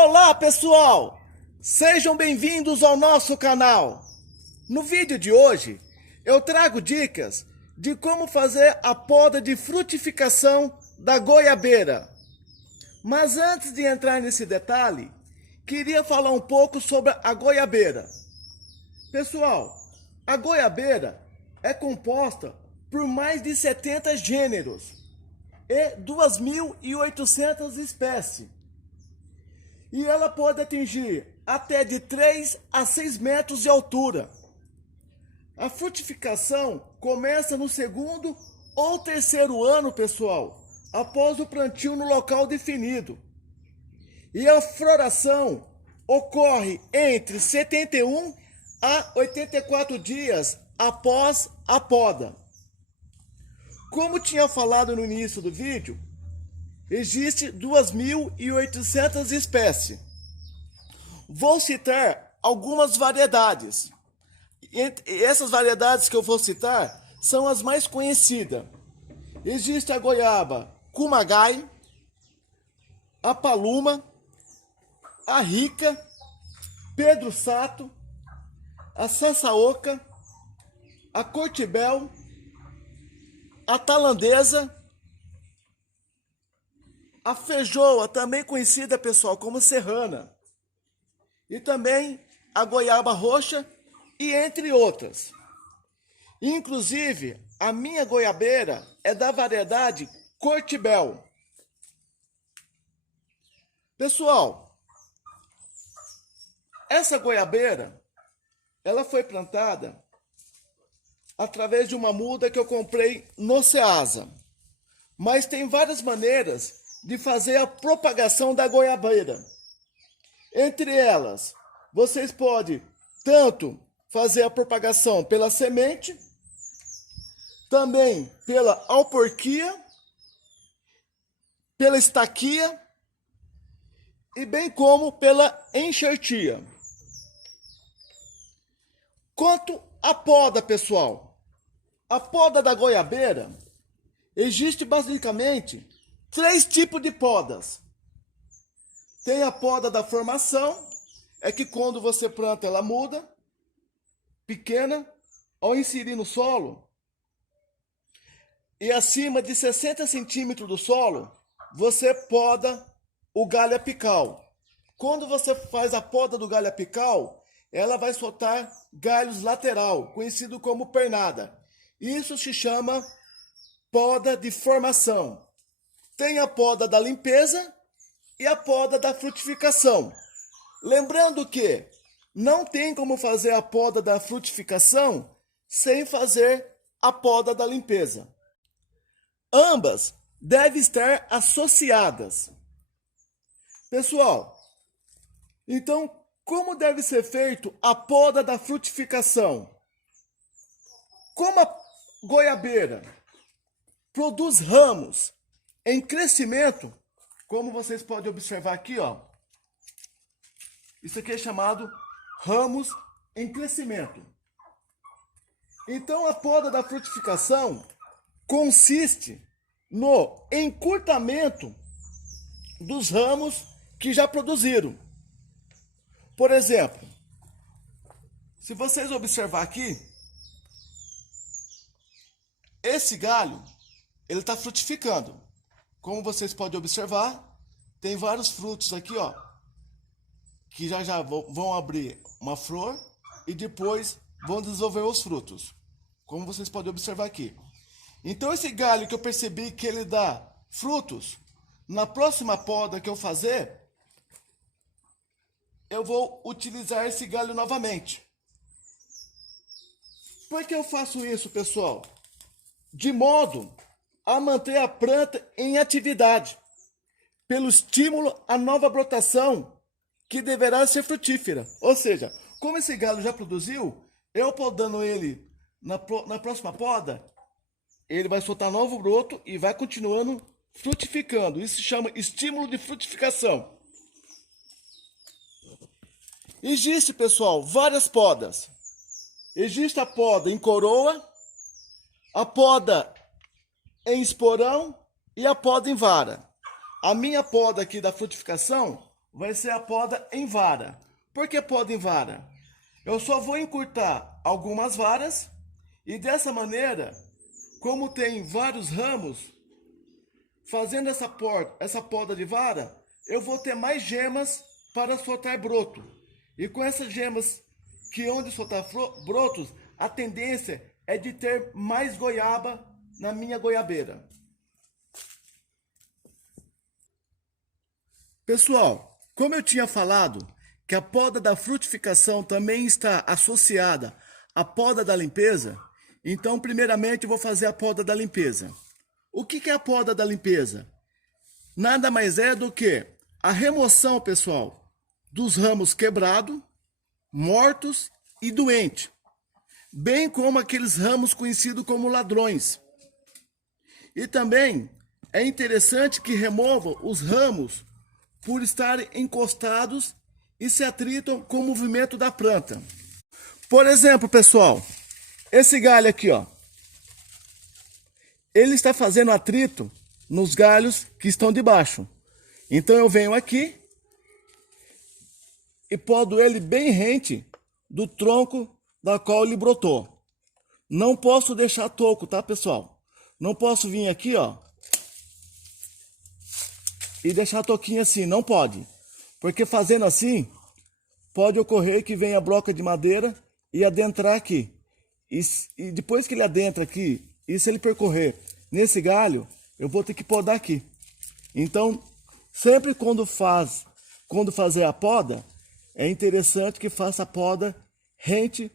Olá, pessoal! Sejam bem-vindos ao nosso canal. No vídeo de hoje, eu trago dicas de como fazer a poda de frutificação da goiabeira. Mas antes de entrar nesse detalhe, queria falar um pouco sobre a goiabeira. Pessoal, a goiabeira é composta por mais de 70 gêneros e 2.800 espécies. E ela pode atingir até de 3 a 6 metros de altura. A frutificação começa no segundo ou terceiro ano, pessoal, após o plantio no local definido. E a floração ocorre entre 71 a 84 dias após a poda. Como tinha falado no início do vídeo, existe 2.800 espécies. Vou citar algumas variedades. E essas variedades que eu vou citar são as mais conhecidas. Existe a goiaba Kumagai, a paluma, a rica, Pedro Sato, a Sassaoca, a cortibel, a tailandesa, a feijoa, também conhecida, pessoal, como serrana, e também a goiaba roxa, e entre outras. Inclusive, a minha goiabeira é da variedade cortibel. Pessoal, essa goiabeira, ela foi plantada através de uma muda que eu comprei no Ceasa. Mas tem várias maneiras de fazer a propagação da goiabeira. Entre elas, vocês podem tanto fazer a propagação pela semente, também pela alporquia, pela estaquia e bem como pela enxertia. Quanto à poda, pessoal, a poda da goiabeira, existe basicamente 3 tipos de podas. Tem a poda da formação, é que quando você planta ela muda, pequena, ao inserir no solo, e acima de 60 centímetros do solo, você poda o galho apical. Quando você faz a poda do galho apical, ela vai soltar galhos lateral, conhecido como pernada. Isso se chama poda de formação. Tem a poda da limpeza e a poda da frutificação. Lembrando que não tem como fazer a poda da frutificação sem fazer a poda da limpeza. Ambas devem estar associadas. Pessoal, então como deve ser feito a poda da frutificação? Como a goiabeira produz ramos em crescimento, como vocês podem observar aqui, ó. Isso aqui é chamado ramos em crescimento. Então a poda da frutificação consiste no encurtamento dos ramos que já produziram. Por exemplo, se vocês observar aqui, esse galho, ele está frutificando. Como vocês podem observar, tem vários frutos aqui, ó, que já vão abrir uma flor e depois vão desenvolver os frutos. Como vocês podem observar aqui. Então esse galho que eu percebi que ele dá frutos, na próxima poda que eu fazer, eu vou utilizar esse galho novamente. Por que eu faço isso, pessoal? De modo a manter a planta em atividade, pelo estímulo à nova brotação, que deverá ser frutífera. Ou seja, como esse galho já produziu, eu podando ele na próxima poda, ele vai soltar novo broto e vai continuando frutificando. Isso se chama estímulo de frutificação. Existe, pessoal, várias podas. Existe a poda em coroa, a poda em esporão e a poda em vara. A minha poda aqui da frutificação vai ser a poda em vara. Por que poda em vara? Eu só vou encurtar algumas varas e dessa maneira, como tem vários ramos, fazendo essa poda de vara, eu vou ter mais gemas para soltar broto. E com essas gemas que onde soltar brotos, a tendência é de ter mais goiaba na minha goiabeira. Pessoal, como eu tinha falado que a poda da frutificação também está associada à poda da limpeza, então primeiramente eu vou fazer a poda da limpeza. O que é a poda da limpeza? Nada mais é do que a remoção, pessoal, dos ramos quebrados, mortos e doentes, bem como aqueles ramos conhecidos como ladrões. E também é interessante que remova os ramos por estarem encostados e se atritam com o movimento da planta. Por exemplo, pessoal, esse galho aqui, ó, ele está fazendo atrito nos galhos que estão debaixo. Então eu venho aqui e podo ele bem rente do tronco da qual ele brotou. Não posso deixar toco, tá, pessoal? Não posso vir aqui, ó, e deixar a toquinha assim, não pode. Porque fazendo assim, pode ocorrer que venha a broca de madeira e adentrar aqui. E depois que ele adentra aqui, e se ele percorrer nesse galho, eu vou ter que podar aqui. Então, sempre quando fazer a poda, é interessante que faça a poda rente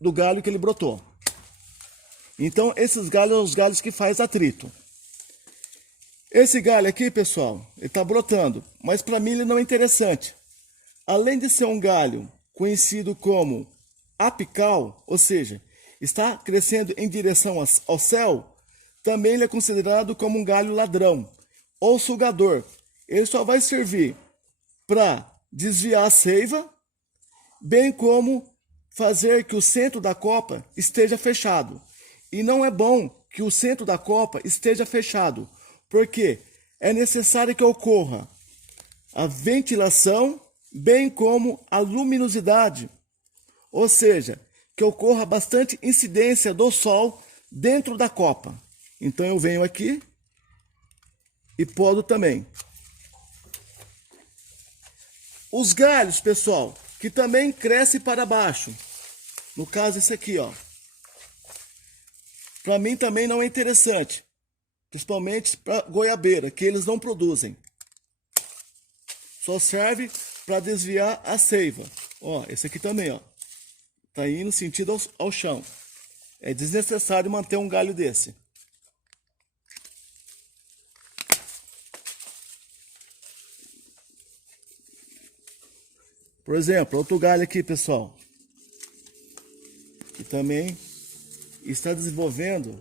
do galho que ele brotou. Então, esses galhos são os galhos que faz atrito. Esse galho aqui, pessoal, ele está brotando, mas para mim ele não é interessante. Além de ser um galho conhecido como apical, ou seja, está crescendo em direção ao céu, também ele é considerado como um galho ladrão ou sugador. Ele só vai servir para desviar a seiva, bem como fazer que o centro da copa esteja fechado. E não é bom que o centro da copa esteja fechado, porque é necessário que ocorra a ventilação, bem como a luminosidade. Ou seja, que ocorra bastante incidência do sol dentro da copa. Então eu venho aqui e podo também. Os galhos, pessoal, que também crescem para baixo. No caso esse aqui, ó. Para mim também não é interessante. Principalmente para goiabeira, que eles não produzem. Só serve para desviar a seiva. Ó, esse aqui também, ó. Tá indo sentido ao chão. É desnecessário manter um galho desse. Por exemplo, outro galho aqui, pessoal, que também está desenvolvendo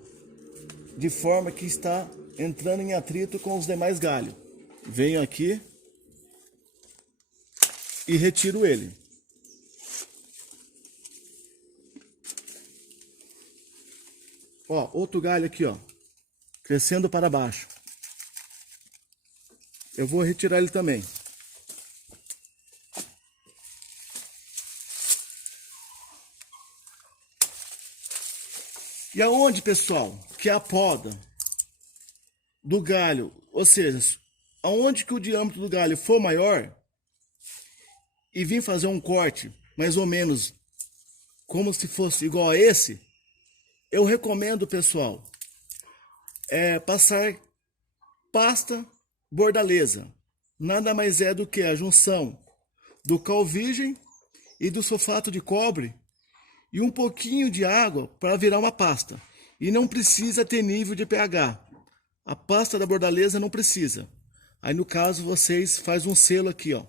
de forma que está entrando em atrito com os demais galhos. Venho aqui e retiro ele. Ó, outro galho aqui, ó, crescendo para baixo. Eu vou retirar ele também. E aonde, pessoal, que a poda do galho, ou seja, aonde que o diâmetro do galho for maior e vir fazer um corte mais ou menos como se fosse igual a esse, eu recomendo, pessoal, passar pasta bordaleza. Nada mais é do que a junção do cal virgem e do sulfato de cobre e um pouquinho de água para virar uma pasta. E não precisa ter nível de pH. A pasta da bordaleza não precisa. Aí no caso vocês fazem um selo aqui, ó.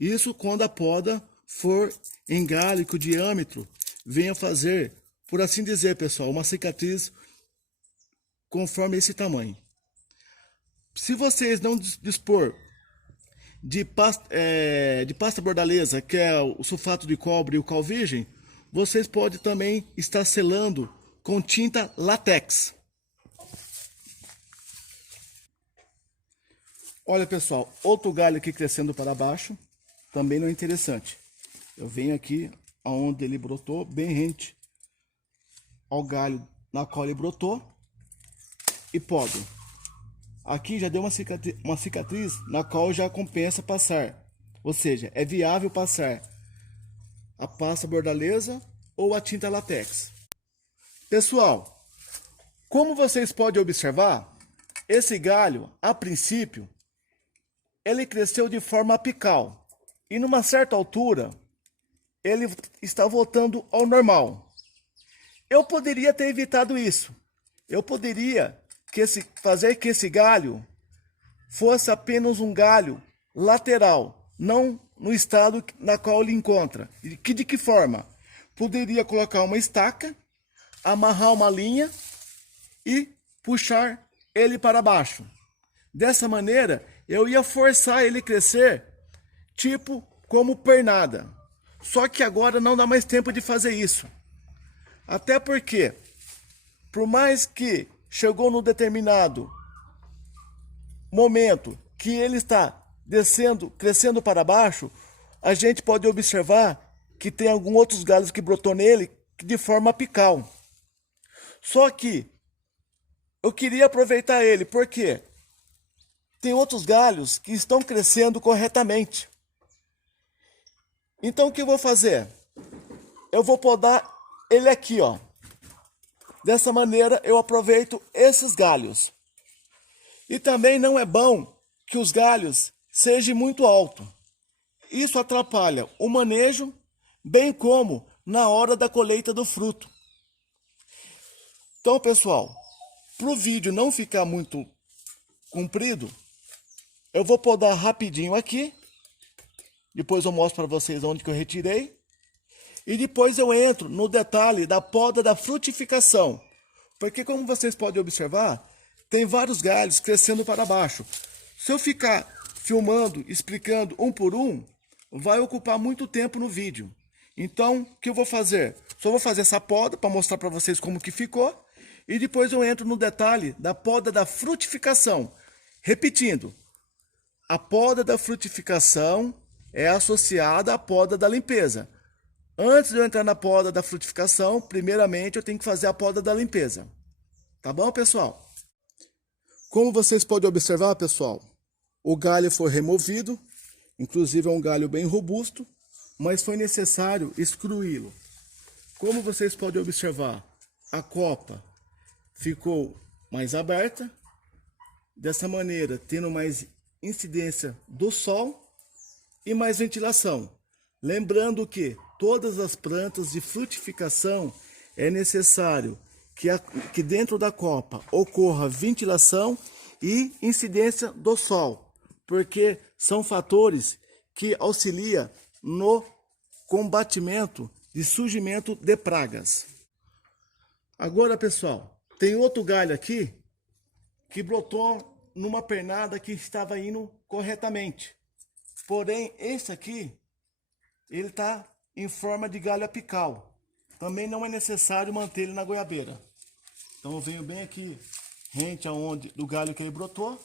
Isso quando a poda for em galho que o diâmetro venha fazer, por assim dizer, pessoal, uma cicatriz conforme esse tamanho. Se vocês não dispor de pasta bordaleza, que é o sulfato de cobre e o cal virgem, vocês podem também estar selando com tinta látex. Olha, pessoal, outro galho aqui crescendo para baixo, também não é interessante. Eu venho aqui onde ele brotou, bem rente ao galho na qual ele brotou, e podo. Aqui já deu uma cicatriz na qual já compensa passar, ou seja, é viável passar a pasta bordaleza ou a tinta látex. Pessoal, como vocês podem observar, esse galho, a princípio, ele cresceu de forma apical e numa certa altura ele está voltando ao normal. Eu poderia ter evitado isso. Eu poderia fazer que esse galho fosse apenas um galho lateral, não no estado na qual ele encontra. De que forma? Poderia colocar uma estaca, amarrar uma linha e puxar ele para baixo. Dessa maneira, eu ia forçar ele crescer, tipo como pernada. Só que agora não dá mais tempo de fazer isso. Até porque, por mais que chegou num determinado momento que ele está descendo, crescendo para baixo, a gente pode observar que tem alguns outros galhos que brotou nele de forma apical. Só que eu queria aproveitar ele, porque tem outros galhos que estão crescendo corretamente. Então o que eu vou fazer? Eu vou podar ele aqui, ó. Dessa maneira eu aproveito esses galhos. E também não é bom que os galhos sejam muito altos. Isso atrapalha o manejo, bem como na hora da colheita do fruto. Então, pessoal, para o vídeo não ficar muito comprido, eu vou podar rapidinho aqui. Depois eu mostro para vocês onde que eu retirei. E depois eu entro no detalhe da poda da frutificação. Porque como vocês podem observar, tem vários galhos crescendo para baixo. Se eu ficar filmando, explicando um por um, vai ocupar muito tempo no vídeo. Então, o que eu vou fazer? Só vou fazer essa poda para mostrar para vocês como que ficou. E depois eu entro no detalhe da poda da frutificação. Repetindo, a poda da frutificação é associada à poda da limpeza. Antes de eu entrar na poda da frutificação, primeiramente eu tenho que fazer a poda da limpeza. Tá bom, pessoal? Como vocês podem observar, pessoal, o galho foi removido. Inclusive é um galho bem robusto, mas foi necessário excluí-lo. Como vocês podem observar, a copa ficou mais aberta. Dessa maneira, tendo mais incidência do sol e mais ventilação. Lembrando que todas as plantas de frutificação é necessário que dentro da copa ocorra ventilação e incidência do sol, porque são fatores que auxiliam no combatimento de surgimento de pragas. Agora, pessoal, tem outro galho aqui que brotou numa pernada que estava indo corretamente. Porém, esse aqui, ele está em forma de galho apical. Também não é necessário manter ele na goiabeira. Então eu venho bem aqui, rente aonde do galho que ele brotou,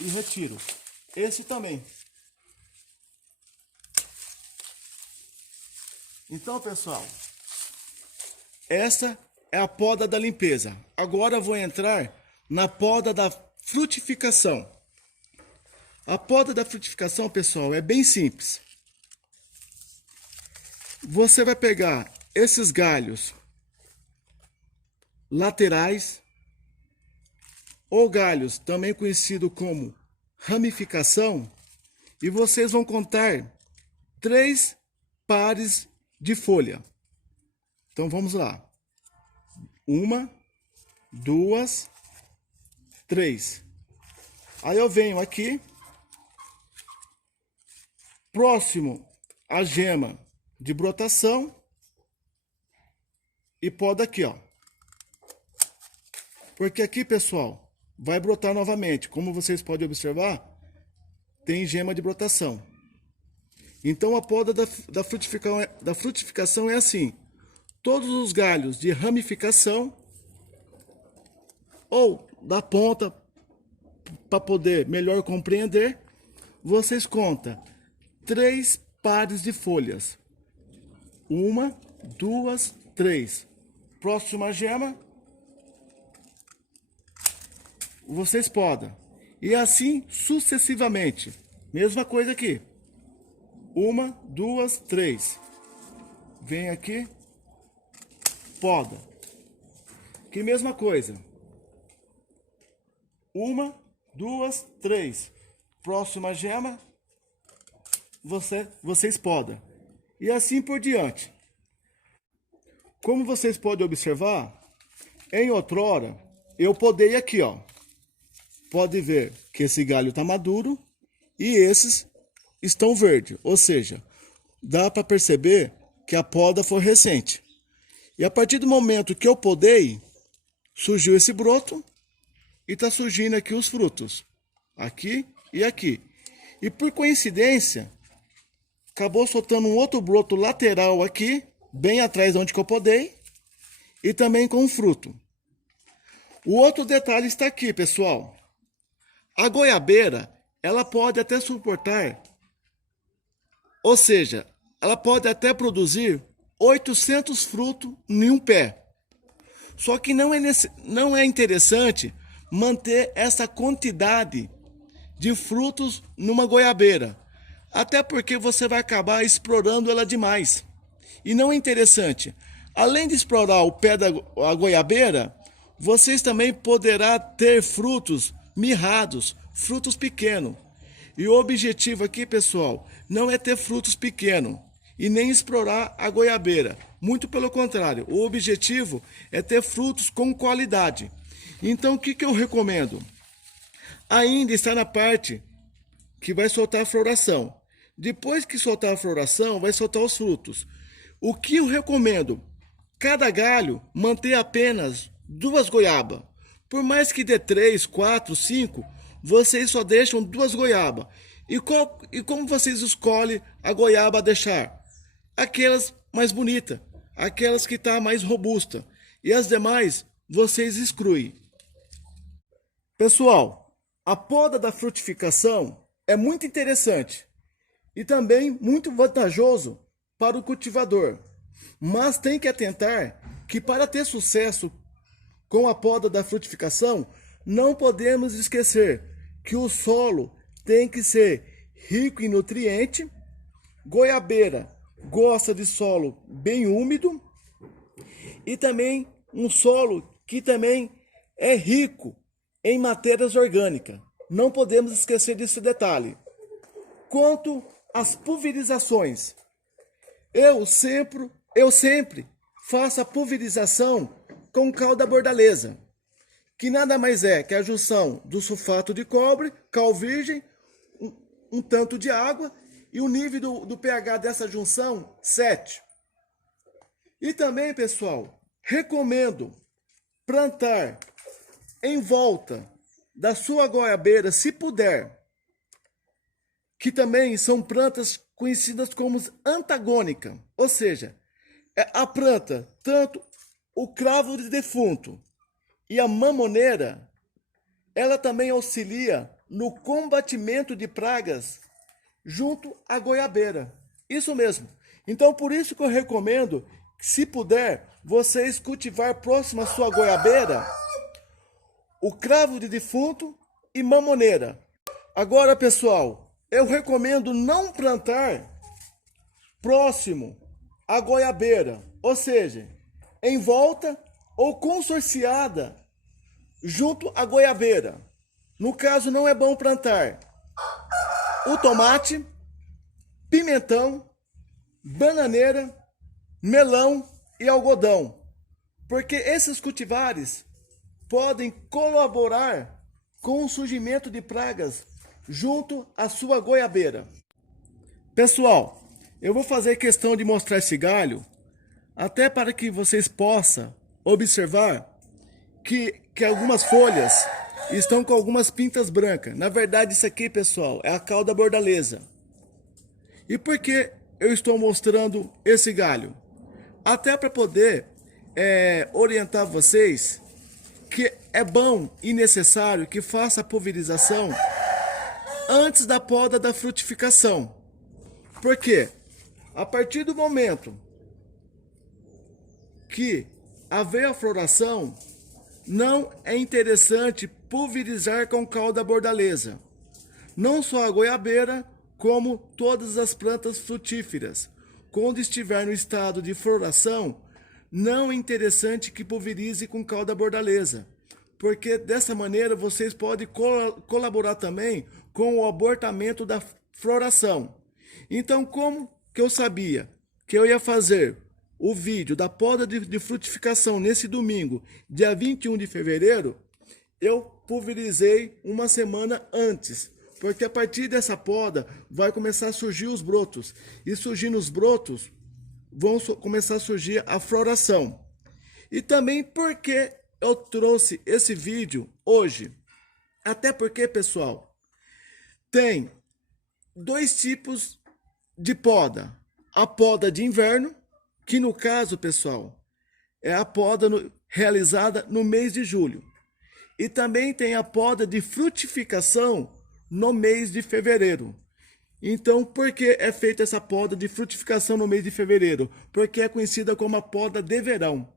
e retiro. Esse também. Então, pessoal, essa é a poda da limpeza. Agora eu vou entrar na poda da frutificação. A poda da frutificação, pessoal, é bem simples. Você vai pegar esses galhos laterais, ou galhos também conhecido como ramificação, e vocês vão contar 3 pares de folha. Então vamos lá. 1, 2, 3. Aí eu venho aqui, próximo à gema de brotação, e poda aqui, ó. Porque aqui, pessoal, vai brotar novamente. Como vocês podem observar, tem gema de brotação. Então a poda da frutificação é assim. Todos os galhos de ramificação, ou da ponta para poder melhor compreender, vocês contam 3 pares de folhas. 1, 2, 3. Próxima gema, vocês podam. E assim sucessivamente. Mesma coisa aqui. 1, 2, 3. Vem aqui, poda. Que mesma coisa. 1, 2, 3. Próxima gema, vocês podam. E assim por diante. Como vocês podem observar, em outrora, eu podei aqui, ó. Pode ver que esse galho está maduro e esses estão verdes. Ou seja, dá para perceber que a poda foi recente. E a partir do momento que eu podei, surgiu esse broto e está surgindo aqui os frutos. Aqui e aqui. E por coincidência, acabou soltando um outro broto lateral aqui, bem atrás de onde que eu podei, e também com um fruto. O outro detalhe está aqui, pessoal. A goiabeira, ela pode até suportar, ou seja, ela pode até produzir 800 frutos em um pé. Só que não é interessante manter essa quantidade de frutos numa goiabeira. Até porque você vai acabar explorando ela demais. E não é interessante. Além de explorar o pé da goiabeira, vocês também poderão ter frutos mirrados, frutos pequenos. E o objetivo aqui, pessoal, não é ter frutos pequenos e nem explorar a goiabeira. Muito pelo contrário, o objetivo é ter frutos com qualidade. Então, o que eu recomendo? Ainda está na parte que vai soltar a floração. Depois que soltar a floração, vai soltar os frutos. O que eu recomendo? Cada galho manter apenas 2 goiabas. Por mais que dê 3, 4, 5, vocês só deixam 2 goiabas. E como vocês escolhem a goiaba a deixar? Aquelas mais bonitas, aquelas que estão mais robustas. E as demais, vocês excluem. Pessoal, a poda da frutificação é muito interessante e também muito vantajoso para o cultivador. Mas tem que atentar que para ter sucesso com a poda da frutificação, não podemos esquecer que o solo tem que ser rico em nutriente. Goiabeira gosta de solo bem úmido e também um solo que também é rico em matérias orgânicas. Não podemos esquecer desse detalhe. Quanto às pulverizações, eu sempre faço a pulverização com cal da bordaleza, que nada mais é que a junção do sulfato de cobre, cal virgem, um tanto de água e o nível do pH dessa junção, 7. E também, pessoal, recomendo plantar em volta da sua goiabeira, se puder, que também são plantas conhecidas como antagônicas, ou seja, a planta, tanto o cravo de defunto e a mamoneira, ela também auxilia no combatimento de pragas junto à goiabeira. Isso mesmo. Então, por isso que eu recomendo, que, se puder, vocês cultivar próximo à sua goiabeira o cravo de defunto e mamoneira. Agora, pessoal, eu recomendo não plantar próximo à goiabeira, ou seja, em volta ou consorciada junto à goiabeira. No caso, não é bom plantar o tomate, pimentão, bananeira, melão e algodão, porque esses cultivares podem colaborar com o surgimento de pragas junto à sua goiabeira. Pessoal, eu vou fazer questão de mostrar esse galho, até para que vocês possam observar que algumas folhas estão com algumas pintas brancas. Na verdade, isso aqui, pessoal, é a cal da bordaleza. E por que eu estou mostrando esse galho? Até para poder orientar vocês que é bom e necessário que faça a pulverização antes da poda da frutificação. Por quê? A partir do momento que haver a floração, não é interessante pulverizar com cal da bordaleza. Não só a goiabeira, como todas as plantas frutíferas. Quando estiver no estado de floração, não é interessante que pulverize com cal da bordaleza, porque dessa maneira vocês podem colaborar também com o abortamento da floração. Então, como que eu sabia que eu ia fazer o vídeo da poda de frutificação nesse domingo, dia 21 de fevereiro, eu pulverizei uma semana antes, porque a partir dessa poda vai começar a surgir os brotos, e surgindo os brotos, vão começar a surgir a floração. E também porque eu trouxe esse vídeo hoje, até porque, pessoal, tem dois tipos de poda. A poda de inverno, que no caso, pessoal, é a poda realizada no mês de julho. E também tem a poda de frutificação no mês de fevereiro. Então, por que é feita essa poda de frutificação no mês de fevereiro? Porque é conhecida como a poda de verão.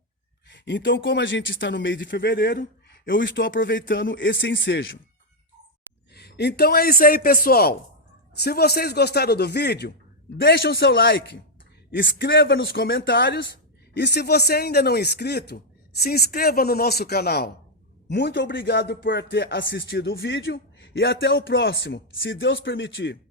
Então, como a gente está no mês de fevereiro, eu estou aproveitando esse ensejo. Então é isso aí, pessoal. Se vocês gostaram do vídeo, deixem o seu like, escreva nos comentários e se você ainda não é inscrito, se inscreva no nosso canal. Muito obrigado por ter assistido o vídeo e até o próximo, se Deus permitir.